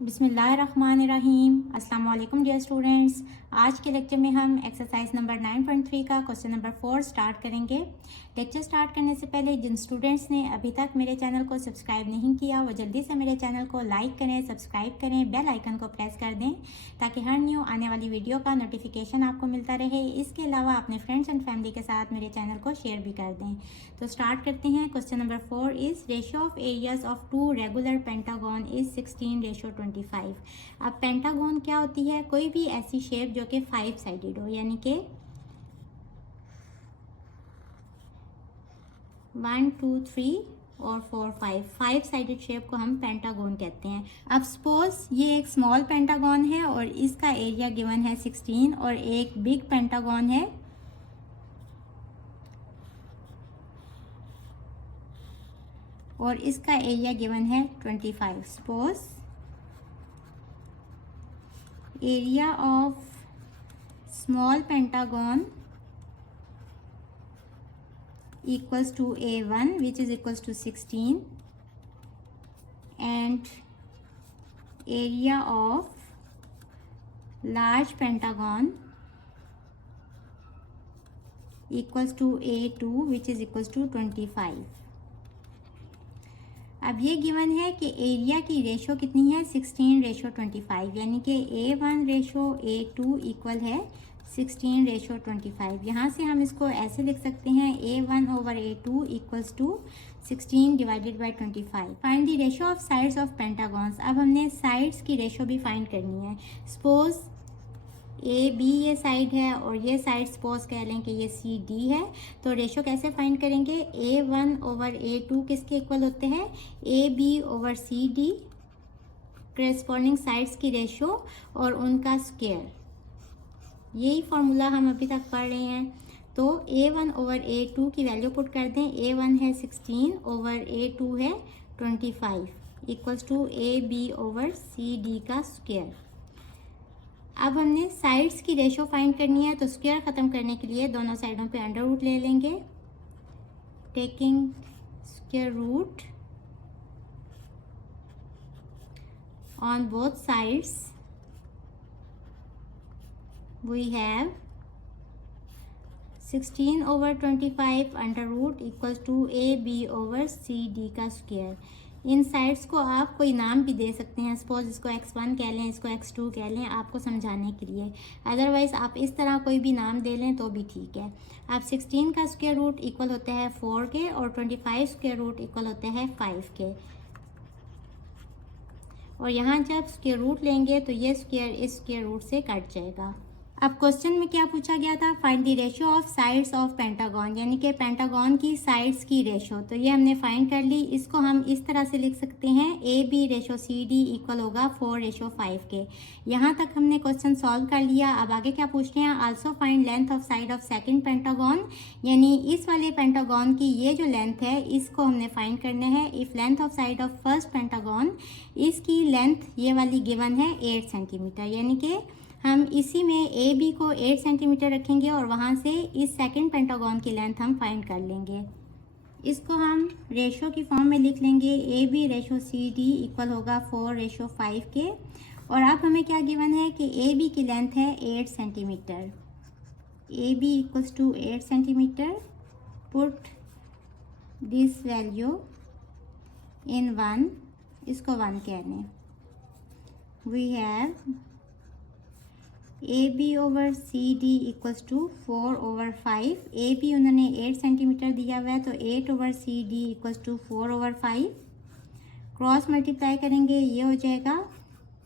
बिस्मिल्लाहिर्रहमानिर्रहीम। अस्सलाम वालेकुम डियर स्टूडेंट्स। आज के लेक्चर में हम एक्सरसाइज नंबर 9.3 का क्वेश्चन नंबर 4 स्टार्ट करेंगे। लेक्चर स्टार्ट करने से पहले जिन स्टूडेंट्स ने अभी तक मेरे चैनल को सब्सक्राइब नहीं किया वो जल्दी से मेरे चैनल को लाइक करें, सब्सक्राइब करें, बेल आइकन को प्रेस कर दें ताकि हर न्यू आने वाली वीडियो का नोटिफिकेशन आपको मिलता रहे। इसके अलावा अपने फ्रेंड्स एंड फैमिली के साथ मेरे चैनल को शेयर भी कर दें। तो स्टार्ट करते हैं। Question number 4 is ratio of areas of two regular pentagon is 16:25। अब पेंटागन क्या होती है? कोई भी ऐसी शेप जो कि 5 साइडेड हो, यानी कि 1 2 3 और 4 5 साइडेड शेप को हम पेंटागन कहते हैं। अब सपोज ये एक स्मॉल पेंटागन है और इसका एरिया गिवन है 16 और एक बिग पेंटागन है और इसका एरिया गिवन है 25। Suppose area of small pentagon equals to A1 which is equals to 16 and area of large pentagon equals to A2 which is equals to 25। अब ये गिवन है कि एरिया की रेशो कितनी है 16:25, यानी कि A1 रेशो A2 इक्वल है 16:25। यहाँ से हम इसको ऐसे लिख सकते हैं A1/A2 equals to 16 divided by 25। Find the ratio of sides of pentagons. अब हमने साइड्स की रेशो भी फाइंड करनी है। सपोज AB ये साइड है और ये साइड सपोज कह लें कि ये CD है, तो रेशो कैसे फाइंड करेंगे? A1/A2 किसके इक्वल होते हैं? AB/CD, करेस्पॉन्डिंग साइड्स की रेशो और उनका स्क्वायर। यही फॉर्मूला हम अभी तक पढ़ रहे हैं। तो A1/A2 की वैल्यू पुट कर दें। A1 है 16 ओवर A2 है 25 इक्वल्स टू AB/CD का स्क्वायर। अब हमने साइड्स की रेशो फाइंड करनी है, तो स्क्वायर ख़त्म करने के लिए दोनों साइडों पे अंडर रूट ले लेंगे। Taking square root on both sides we have 16/25 under root equals to AB/CD का स्क्वायर। इन साइड्स को आप कोई नाम भी दे सकते हैं। सपोज इसको x1 कह लें, इसको x2 कह लें, आपको समझाने के लिए। अदरवाइज आप इस तरह कोई भी नाम दे लें तो भी ठीक है। अब 16 का स्क्वायर रूट इक्वल होता है 4 के और 25 स्क्वायर रूट इक्वल होता है 5 के। और यहाँ जब स्क्वायर रूट लेंगे तो ये स्क्वायर इस स्क्वायर रूट से कट जाएगा। अब क्वेश्चन में क्या पूछा गया था? Find the ratio of sides of pentagon, यानी कि पेंटागन की साइड्स की रेशो। तो ये हमने फाइंड कर ली। इसको हम इस तरह से लिख सकते हैं AB/CD इक्वल होगा 4:5 के। यहाँ तक हमने क्वेश्चन सॉल्व कर लिया। अब आगे क्या पूछ रहे हैं? Also find length of side of second pentagon, यानी इस वाले पेंटागन की ये जो लेंथ है इसको हमने फाइंड करना है। If length of side of first pentagon, इसकी लेंथ ये वाली गिवन है 8 सेंटीमीटर, यानी कि हम इसी में AB को 8 सेंटीमीटर रखेंगे और वहाँ से इस सेकंड पेंटागन की लेंथ हम फाइंड कर लेंगे। इसको हम रेशो की फॉर्म में लिख लेंगे। AB/CD इक्वल होगा 4:5 के। और अब हमें क्या गिवन है कि AB की लेंथ है 8 centimetre. AB equals to 8 centimetre. Put this value in 1, इसको 1 कह लें। We have AB/CD equals to 4/5। AB उन्होंने 8 सेंटीमीटर दिया हुआ है, तो 8/CD equals to 4/5। Cross multiply करेंगे, ये हो जाएगा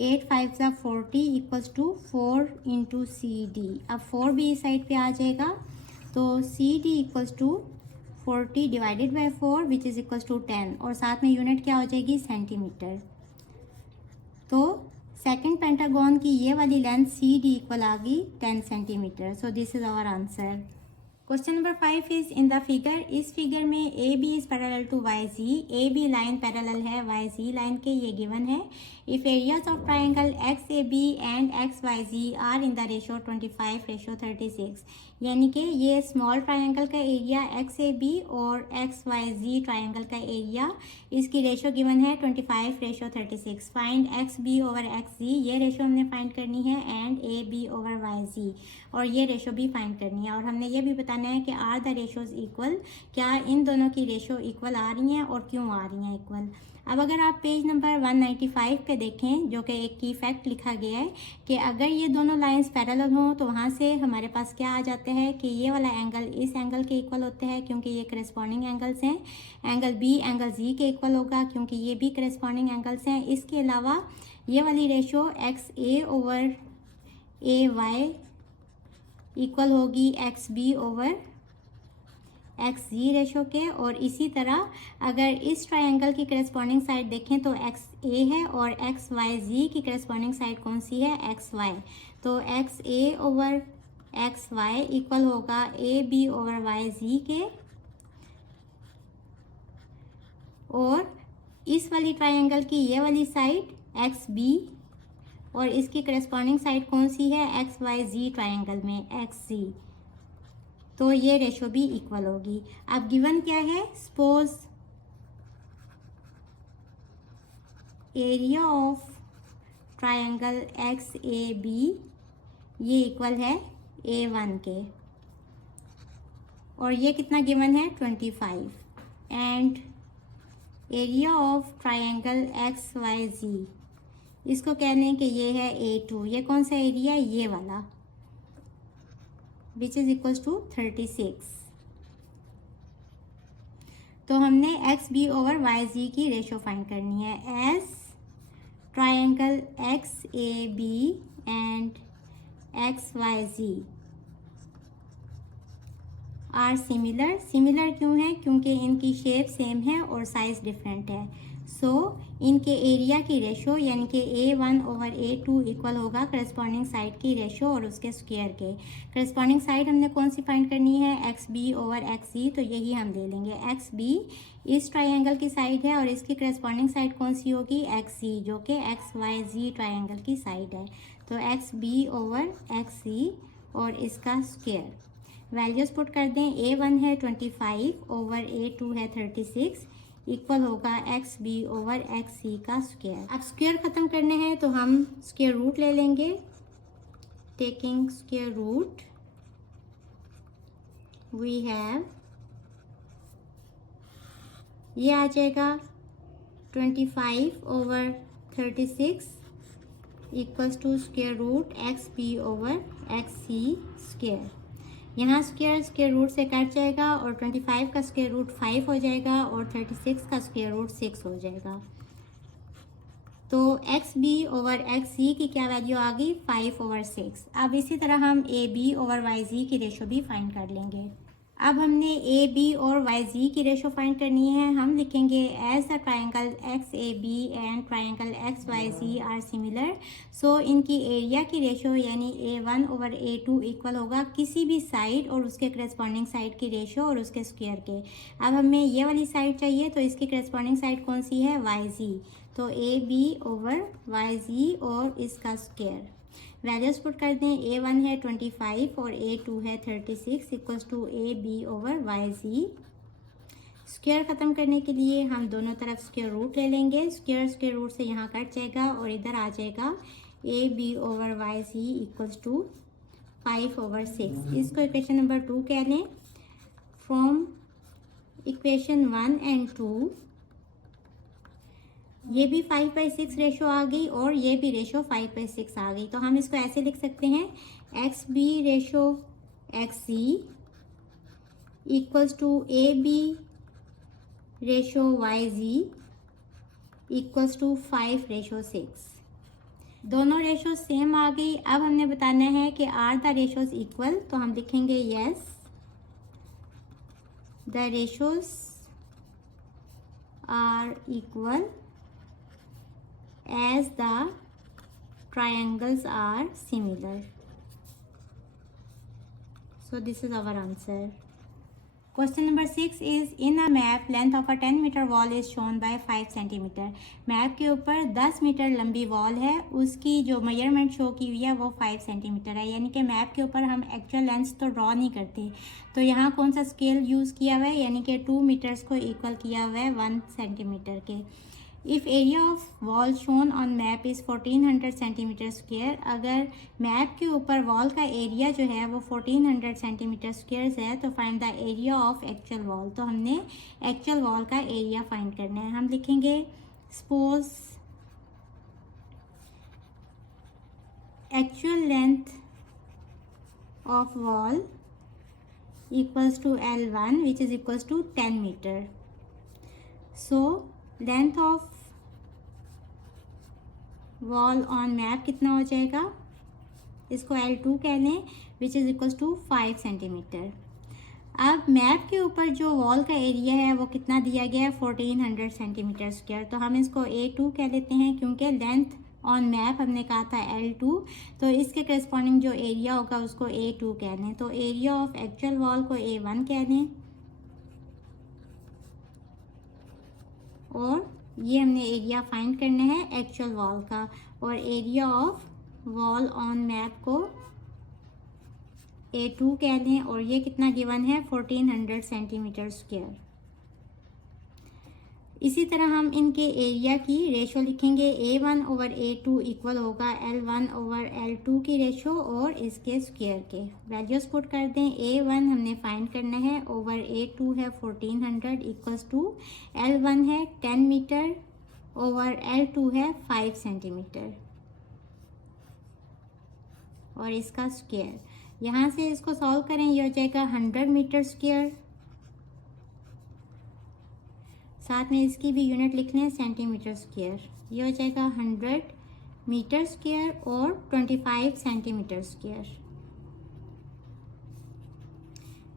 8 5 ज़ा 40 इक्वल्स टू 4 इंटू CD। अब 4 भी इस साइड पे आ जाएगा, तो CD equals to 40 divided by 4 which is equals to 10, और साथ में यूनिट क्या हो जाएगी? सेंटीमीटर। तो सेकेंड पेंटागन की ये वाली लेंथ CD इक्वल आ गई 10 centimetre. So this is our answer. Question number 5 is in the figure, इस फिगर में A B is parallel to Y G, A B line parallel है वाई जी लाइन के, ये गिवन है। If areas of triangle X A B and X Y G are in the ratio 25:36, यानी कि ये small triangle का area X A B और X Y G triangle का एरिया, इसकी रेशो गिवन है 25:36। Find X B over X G, ये ratio हमने फाइंड करनी है, and A B over Y G, और ये रेशो भी फाइंड करनी है। और हमने ये भी बताना है कि आर द रेशोज इक्वल, क्या इन दोनों की रेशो इक्वल आ रही हैं और क्यों आ रही हैं इक्वल। अब अगर आप पेज नंबर 195 पे देखें, जो कि एक की फैक्ट लिखा गया है कि अगर ये दोनों लाइंस पैरेलल हों तो वहाँ से हमारे पास क्या आ जाता है कि ये वाला एंगल इस एंगल के इक्वल होते हैं, क्योंकि ये करस्पॉन्डिंग एंगल्स हैं। एंगल बी एंगल जी के इक्वल होगा, क्योंकि ये भी करस्पॉन्डिंग एंगल्स हैं। इसके अलावा ये वाली रेशो एक्स ए ओवर ए वाई इक्वल होगी एक्स बी ओवर एक्स जी रेशो के। और इसी तरह अगर इस ट्रायंगल की करस्पॉन्डिंग साइड देखें तो एक्स ए है, और एक्स वाई जी की करस्पॉन्डिंग साइड कौन सी है, एक्स वाई। तो एक्स ए ओवर एक्स वाई इक्वल होगा ए बी ओवर वाई जी के। और इस वाली ट्रायंगल की ये वाली साइड एक्स बी, और इसकी करस्पॉन्डिंग साइड कौन सी है, एक्स वाई जी ट्रायंगल में एक्स सी। तो ये रेशो भी इक्वल होगी। अब गिवन क्या है, suppose area of triangle X A B ये इक्वल है A1 के, और ये कितना गिवन है 25, and area of triangle X Y G, इसको कह लें कि ये है A2। ये कौन सा एरिया है, ये वाला, विच इज इक्वल्स टू 36। तो हमने X B over Y G की रेशो फाइंड करनी है। As triangle X A B and X Y G are similar. Similar क्यों है, क्योंकि इनकी शेप सेम है और साइज डिफरेंट है। सो इनके एरिया की रेशो यानी कि A1 ओवर A2 इक्वल होगा करस्पॉन्डिंग साइड की रेशो और उसके स्क्वायर के। करस्पॉन्डिंग साइड हमने कौन सी फाइंड करनी है, एक्स बी ओवर एक्स सी, तो यही हम ले लेंगे। एक्स बी इस ट्रायंगल की साइड है और इसकी करस्पॉन्डिंग साइड कौन सी होगी, एक्स सी, जो कि एक्स वाई जी ट्रायंगल की साइड है। तो एक्स बी ओवर एक्स सी और इसका स्क्वायर। वैल्यूज पुट कर दें, A1 है 25 ओवर A2 है 36 इक्वल होगा एक्स बी ओवर एक्स सी का स्क्वायर। अब स्क्वायर खत्म करने हैं तो हम स्क्वायर रूट ले लेंगे। Taking square root we have, ये आ जाएगा 25 over 36 equals to square root X B over X C square. यहाँ स्क्वायर रूट से कट जाएगा और 25 का स्क्वायर रूट 5 हो जाएगा और 36 का स्क्वायर रूट 6 हो जाएगा। तो एक्स बी ओवर एक्स सी की क्या वैल्यू आ गई, 5 ओवर 6। अब इसी तरह हम ए बी ओवर वाई जी की रेशो भी फाइंड कर लेंगे। अब हमने ए बी और वाई जी की रेशो फाइंड करनी है। हम लिखेंगे as the triangle X A B and triangle X Y G are similar, so इनकी एरिया की रेशो यानी A1 ओवर A2 इक्वल होगा किसी भी साइड और उसके करस्पॉन्डिंग साइड की रेशो और उसके स्क्वायर के। अब हमें ये वाली साइड चाहिए तो इसकी करस्पॉन्डिंग साइड कौन सी है, वाई जी, तो ए बी ओवर वाई जी और इसका स्क्वायर। वैल्यूज पुट कर दें, A1 है 25 और A2 है 36 equals to A B over Y G. Square ख़त्म करने के लिए हम दोनों तरफ स्क्वायर रूट ले लेंगे। स्क्वायर रूट से यहाँ कट जाएगा और इधर आ जाएगा A B over Y G equals to 5 over 6। इसको इक्वेशन नंबर 2 कह लें। फ्रॉम इक्वेशन 1 एंड 2 ये भी 5/6 रेशो आ गई और ये भी रेशो 5/6 आ गई। तो हम इसको ऐसे लिख सकते हैं, X B ratio X C equals to A B ratio Y G equals to 5/6। दोनों रेशो सेम आ गई। अब हमने बताना है कि आर द रेशोज इक्वल, तो हम लिखेंगे yes the ratios are equal as the triangles are similar. So this is our answer. Question number 6 is in a map length of a 10-meter wall is shown by 5 centimeter. Map के ऊपर 10 metre लंबी wall है, उसकी जो measurement show की हुई है वो 5 सेंटीमीटर है। यानी कि मैप के ऊपर हम एक्चुअल लेंथ तो ड्रॉ नहीं करते, तो यहाँ कौन सा स्केल यूज़ किया हुआ है, यानी कि 2 मीटर्स को इक्वल किया हुआ है 1 सेंटीमीटर के। If area of wall shown on map is 1400 centimetre square, अगर मैप के ऊपर वॉल का एरिया जो है वो 1400 सेंटीमीटर स्क्वेयर है, तो find the area of actual wall. तो हमने एक्चुअल वॉल का एरिया फाइंड करना है। हम लिखेंगे suppose actual length of wall equals to L1 which is equals to 10 metre. So length of wall on map कितना हो जाएगा, इसको L2 कह लें, which is equals to 5 centimetre. अब मैप के ऊपर जो वॉल का एरिया है वो कितना दिया गया है, 1400 सेंटीमीटर स्क्वायर। तो हम इसको A2 कह लेते हैं, क्योंकि लेंथ ऑन मैप हमने कहा था L2, तो इसके करस्पॉन्डिंग जो एरिया होगा उसको A2 कह लें। तो एरिया ऑफ एक्चुअल वॉल को A1 कह लें, और ये हमने एरिया फाइंड करना है एक्चुअल वॉल का, और area of wall on map को A2 कह लें, और ये कितना गिवन है 1400 सेंटीमीटर स्क्वायर। इसी तरह हम इनके एरिया की रेशो लिखेंगे, A1 ओवर A2 इक्वल होगा L1 ओवर L2 की रेशो और इसके स्क्वायर के। वैल्यूज पुट कर दें, A1 हमने फाइंड करना है, ओवर A2 है 1400 इक्वल्स टू L1 है 10 मीटर ओवर L2 है 5 सेंटीमीटर और इसका स्क्वायर। यहाँ से इसको सॉल्व करें, ये हो जाएगा 100 मीटर स्क्वायर, साथ में इसकी भी यूनिट लिख लें सेंटीमीटर स्क्वायर। ये हो जाएगा 100 मीटर स्क्वायर और 25 सेंटीमीटर स्क्वायर।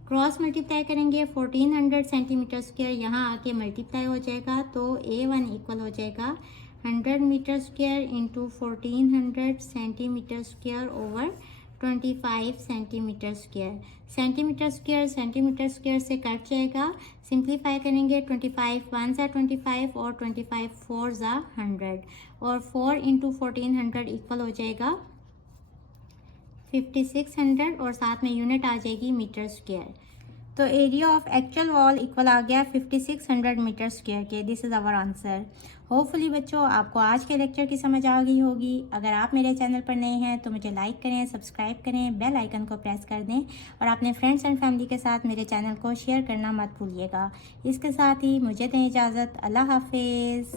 क्रॉस मल्टीप्लाई करेंगे, 1400 सेंटीमीटर स्क्वायर यहाँ आके मल्टीप्लाई हो जाएगा, तो A1 इक्वल हो जाएगा 100 metre square into 1400 centimetre square over 25 centimetre square. Centimetre square से कट जाएगा, सिंप्लीफाई करेंगे, 25 1 सा 25 और 25 4 ज़ा 100, और 4 इंटू 1400 इक्वल हो जाएगा 5600, और साथ में यूनिट आ जाएगी मीटर स्क्वायर। तो area of actual wall equal आ गया 5600 मीटर स्क्वायर के। This is our answer. Hopefully बच्चों आपको आज के लेक्चर की समझ आ गई होगी। अगर आप मेरे चैनल पर नए हैं तो मुझे लाइक करें, सब्सक्राइब करें, बेल आइकन को प्रेस कर दें, और अपने फ्रेंड्स एंड फैमिली के साथ मेरे चैनल को शेयर करना मत भूलिएगा। इसके साथ ही मुझे दें इजाज़त। अल्लाह हाफिज़।